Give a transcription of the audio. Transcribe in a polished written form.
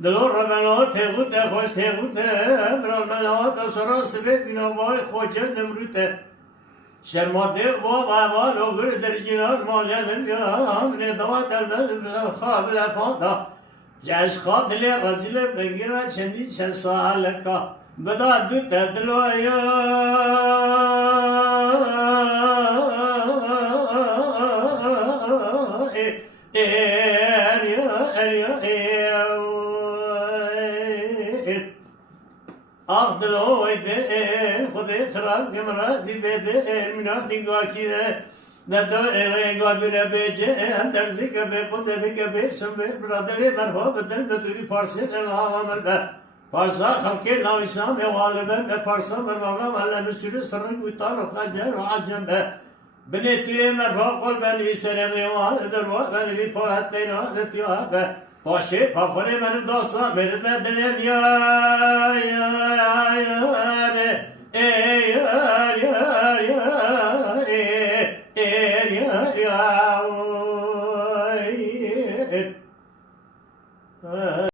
دلور ملات تغوت خوش تغوت برال ملات سرا سبب بینوای خوجه نمروته شرماده و غوال و گر در جنار مالیان بیام ندوات در خواب لفادا جاش خاطر رزیل بگیره چندی چند سال کا بدا دو تدلویا Ağdılooy de Xude xirab gemrazi bede minah dingaki de ne do gabire bece derzi ke be pozede ke be şembe bradere merhaba bedel bedri parse el amal be parsa halke la İslam evalebe be parsa merhaba mahalle müsürü sarın utal xajer acem be beni tüye merhaba kol beni selam eval eder va beni bir paratayna detiya be Paşe, papare benim dostum, benim bedene ya